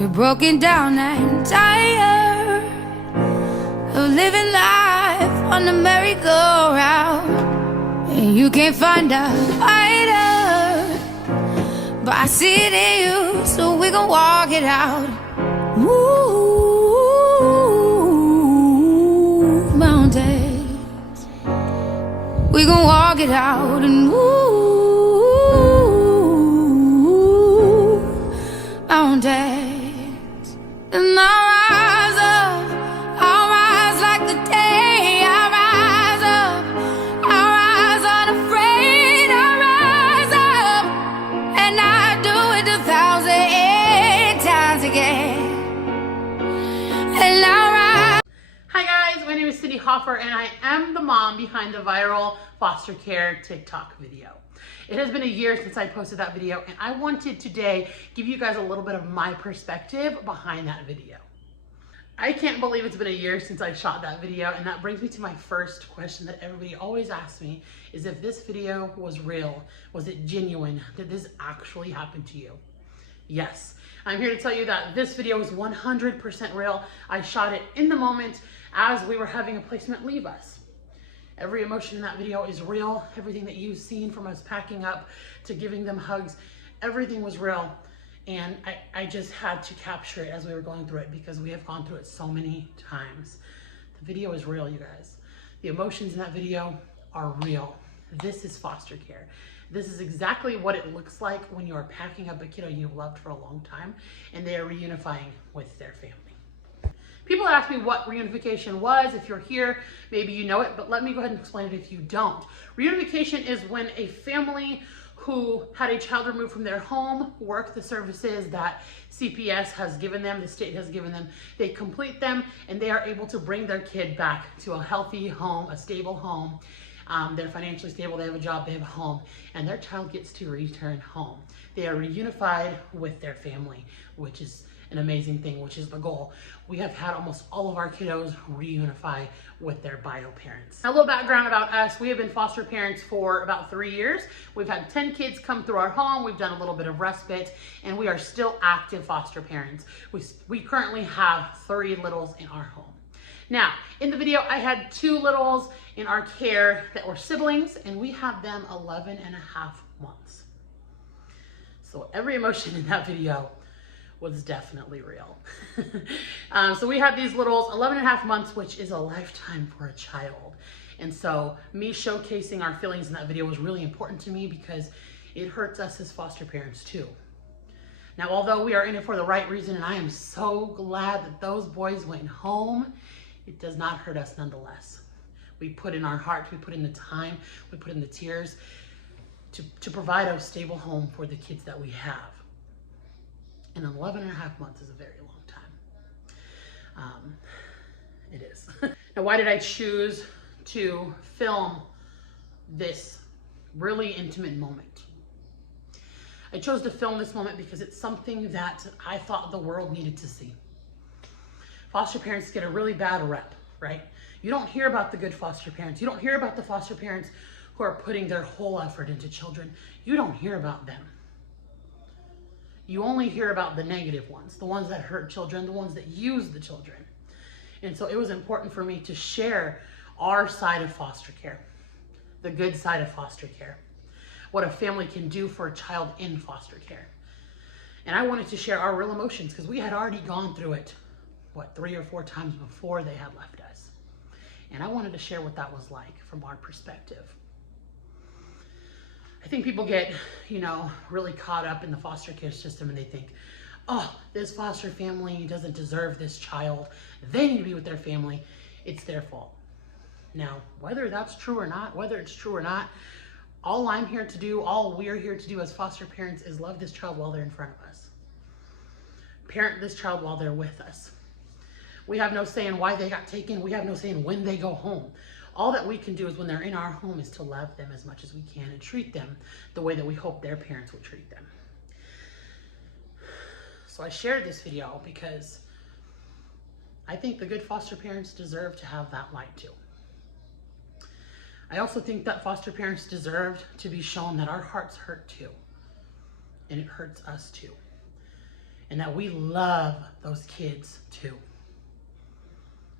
You're broken down and tired of living life on the merry-go-round, and you can't find a fighter, but I see it in you, so we gon' walk it out. Move mountains, we gon' walk it out and move mountains. And I'll rise like the day. I'll rise up, I'll rise unafraid. I'll rise up, and I'll do it 1,000 times again. And I'll rise. Hi guys, my name is Cindy Hoffer and I am the mom behind the viral foster care TikTok video. It has been a year since I posted that video, and I wanted today give you guys a little bit of my perspective behind that video. I can't believe it's been a year since I shot that video, and that brings me to my first question that everybody always asks me is if this video was real, was it genuine? Did this actually happen to you? Yes, I'm here to tell you that this video is 100% real. I shot it in the moment as we were having a placement leave us. Every emotion in that video is real. Everything that you've seen from us packing up to giving them hugs, everything was real. And I just had to capture it as we were going through it because we have gone through it so many times. The video is real, you guys. The emotions in that video are real. This is foster care. This is exactly what it looks like when you are packing up a kiddo you've loved for a long time and they are reunifying with their family. People ask me what reunification was. If you're here, maybe you know it, but let me go ahead and explain it if you don't. Reunification is when a family who had a child removed from their home work the services that CPS has given them, the state has given them, they complete them, and they are able to bring their kid back to a healthy home, a stable home. They're financially stable, they have a job, they have a home, and their child gets to return home. They are reunified with their family, which is an amazing thing, which is the goal. We have had almost all of our kiddos reunify with their bio parents. Now, a little background about us. We have been foster parents for about 3 years. We've had 10 kids come through our home. We've done a little bit of respite, and we are still active foster parents. We currently have 3 littles in our home. Now, in the video, I had 2 littles in our care that were siblings, and we had them 11 and a half months. So every emotion in that video was definitely real. So we had these littles 11 and a half months, which is a lifetime for a child. And so me showcasing our feelings in that video was really important to me because it hurts us as foster parents too. Now, although we are in it for the right reason, and I am so glad that those boys went home, it does not hurt us nonetheless. We put in our heart, we put in the time, we put in the tears to provide a stable home for the kids that we have. And 11 and a half months is a very long time. It is. Now, why did I choose to film this really intimate moment? I chose to film this moment because it's something that I thought the world needed to see. Foster parents get a really bad rep, right? You don't hear about the good foster parents. You don't hear about the foster parents who are putting their whole effort into children. You don't hear about them. You only hear about the negative ones, the ones that hurt children, the ones that use the children. And so it was important for me to share our side of foster care, the good side of foster care, what a family can do for a child in foster care. And I wanted to share our real emotions because we had already gone through it, 3 or 4 times before they had left us. And I wanted to share what that was like from our perspective. I think people get, really caught up in the foster care system and they think, oh, this foster family doesn't deserve this child. They need to be with their family. It's their fault. Now, whether that's true or not, whether it's true or not, all I'm here to do, all we're here to do as foster parents is love this child while they're in front of us. Parent this child while they're with us. We have no say in why they got taken. We have no say in when they go home. All that we can do is when they're in our home is to love them as much as we can and treat them the way that we hope their parents would treat them. So I shared this video because I think the good foster parents deserve to have that light too. I also think that foster parents deserve to be shown that our hearts hurt too. And it hurts us too. and that we love those kids too.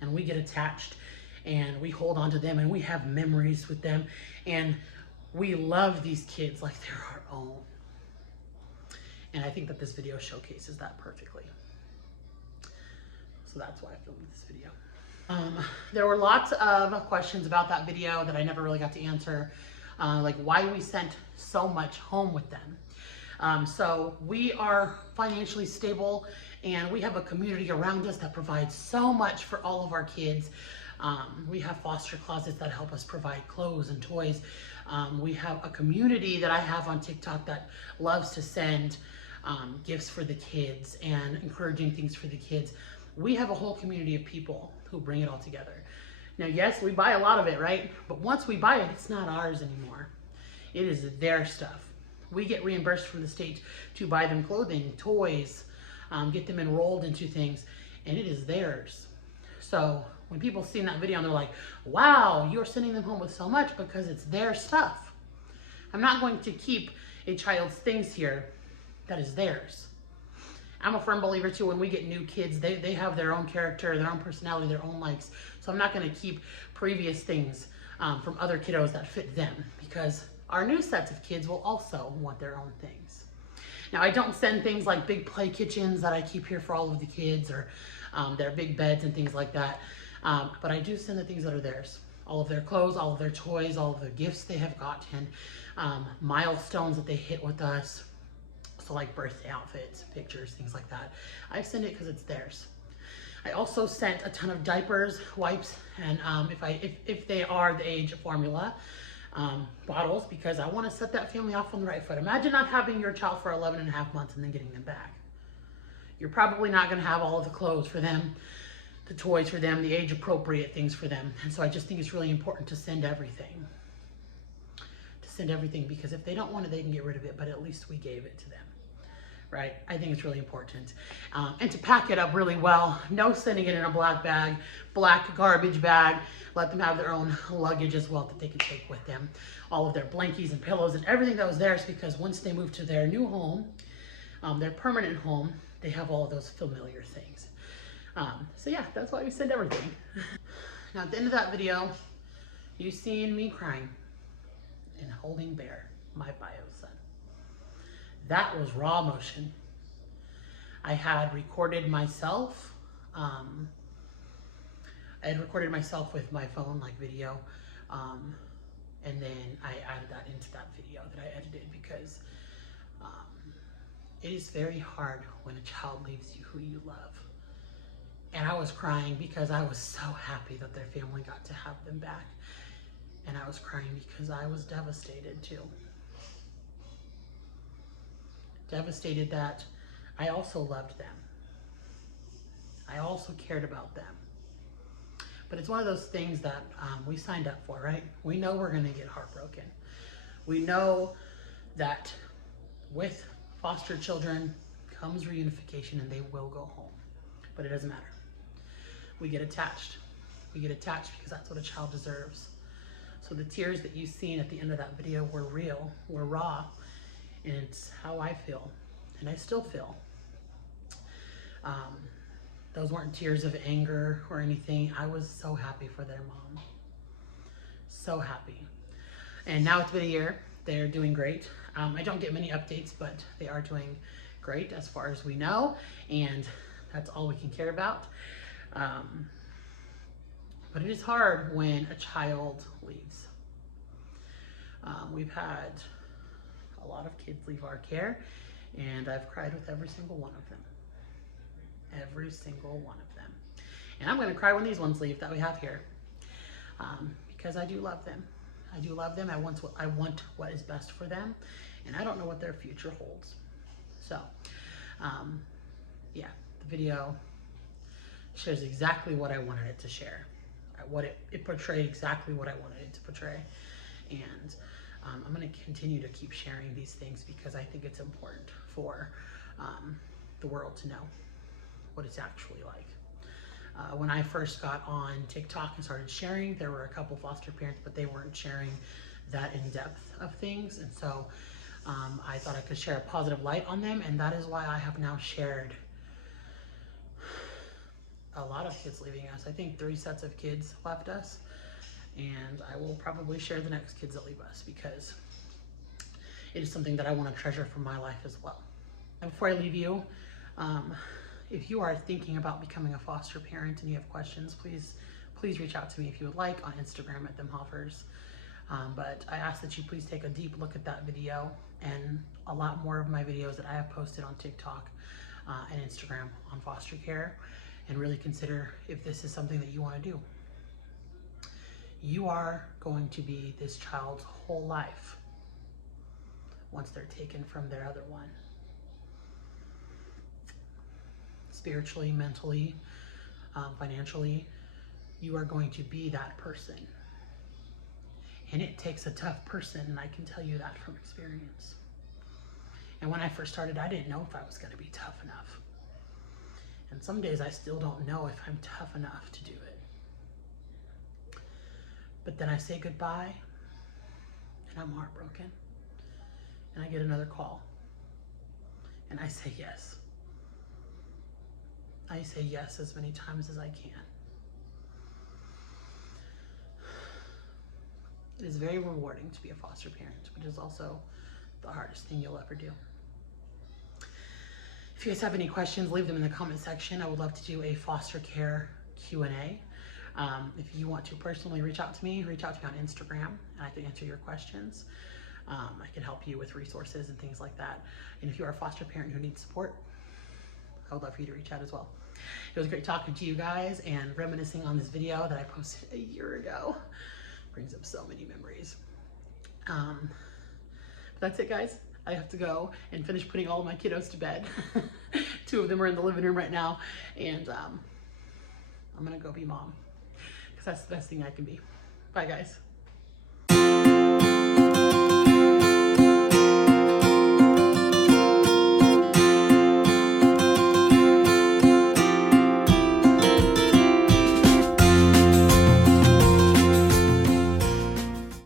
And we get attached and we hold on to them and we have memories with them and we love these kids like they're our own. And I think that this video showcases that perfectly. So that's why I filmed this video. There were lots of questions about that video that I never really got to answer, like why we sent so much home with them. So we are financially stable and we have a community around us that provides so much for all of our kids. We have foster closets that help us provide clothes and toys. We have a community that I have on TikTok that loves to send gifts for the kids and encouraging things for the kids. We have a whole community of people who bring it all together. Now, yes, we buy a lot of it, right? But once we buy it, it's not ours anymore. It is their stuff. We get reimbursed from the state to buy them clothing, toys, get them enrolled into things, and it is theirs. So when people see that video and they're like, wow, you're sending them home with so much because it's their stuff. I'm not going to keep a child's things here that is theirs. I'm a firm believer too, when we get new kids, they have their own character, their own personality, their own likes. So I'm not gonna keep previous things from other kiddos that fit them, because our new sets of kids will also want their own things. Now, I don't send things like big play kitchens that I keep here for all of the kids, or their big beds and things like that. But I do send the things that are theirs. All of their clothes, all of their toys, all of the gifts they have gotten, milestones that they hit with us. So like birthday outfits, pictures, things like that. I send it because it's theirs. I also sent a ton of diapers, wipes, and if they are the age of formula, bottles, because I want to set that family off on the right foot. Imagine not having your child for 11.5 months and then getting them back. You're probably not going to have all of the clothes for them, the toys for them, the age appropriate things for them. And so I just think it's really important to send everything. Because if they don't want it, they can get rid of it, but at least we gave it to them. Right? I think it's really important. And to pack it up really well. No sending it in a black bag, black garbage bag. Let them have their own luggage as well that they can take with them. All of their blankies and pillows and everything that was theirs, because once they move to their new home, their permanent home, they have all of those familiar things. So yeah, that's why we send everything. Now at the end of that video, you seen me crying and holding Bear, my bio son. That was raw emotion. I had recorded myself. I had recorded myself with my phone, like video. And then I added that into that video that I edited, because it is very hard when a child leaves you who you love. And I was crying because I was so happy that their family got to have them back. And I was crying because I was devastated too. Devastated that I also loved them. I also cared about them. But it's one of those things that we signed up for, right? We know we're gonna get heartbroken. We know that with foster children comes reunification and they will go home, but it doesn't matter. We get attached. We get attached because that's what a child deserves. So the tears that you've seen at the end of that video were real, were raw, and it's how I feel, and I still feel. Those weren't tears of anger or anything. I was so happy for their mom. So happy. And now it's been a year. They're doing great. I don't get many updates, but they are doing great as far as we know, and that's all we can care about. But it is hard when a child leaves. We've had a lot of kids leave our care, and I've cried with every single one of them. Every single one of them. And I'm gonna cry when these ones leave that we have here, because I do love them. I do love them. I want what is best for them, and I don't know what their future holds. So, yeah, the video shares exactly what I wanted it to share. It portrayed exactly what I wanted it to portray. And I'm gonna continue to keep sharing these things because I think it's important for the world to know what it's actually like. When I first got on TikTok and started sharing, there were a couple foster parents, but they weren't sharing that in depth of things. And so I thought I could share a positive light on them, and that is why I have now shared a lot of kids leaving us. I think 3 sets of kids left us, and I will probably share the next kids that leave us because it is something that I want to treasure for my life as well. And before I leave you, if you are thinking about becoming a foster parent and you have questions, please reach out to me if you would like on Instagram at themhoffers. But I ask that you please take a deep look at that video and a lot more of my videos that I have posted on TikTok and Instagram on foster care, and really consider if this is something that you want to do. You are going to be this child's whole life once they're taken from their other one. Spiritually, mentally, financially, you are going to be that person. And it takes a tough person, and I can tell you that from experience. And when I first started, I didn't know if I was going to be tough enough. And some days I still don't know if I'm tough enough to do it. But then I say goodbye, and I'm heartbroken. And I get another call. And I say yes. I say yes as many times as I can. It is very rewarding to be a foster parent, but it is also the hardest thing you'll ever do. If you guys have any questions, leave them in the comment section. I would love to do a foster care Q&A. If you want to personally reach out to me on Instagram, and I can answer your questions. I can help you with resources and things like that. And if you are a foster parent who needs support, I would love for you to reach out as well. It was great talking to you guys and reminiscing on this video that I posted a year ago. Brings up so many memories. But that's it, guys. I have to go and finish putting all of my kiddos to bed. 2 of them are in the living room right now, and I'm gonna go be mom because that's the best thing I can be. Bye, guys.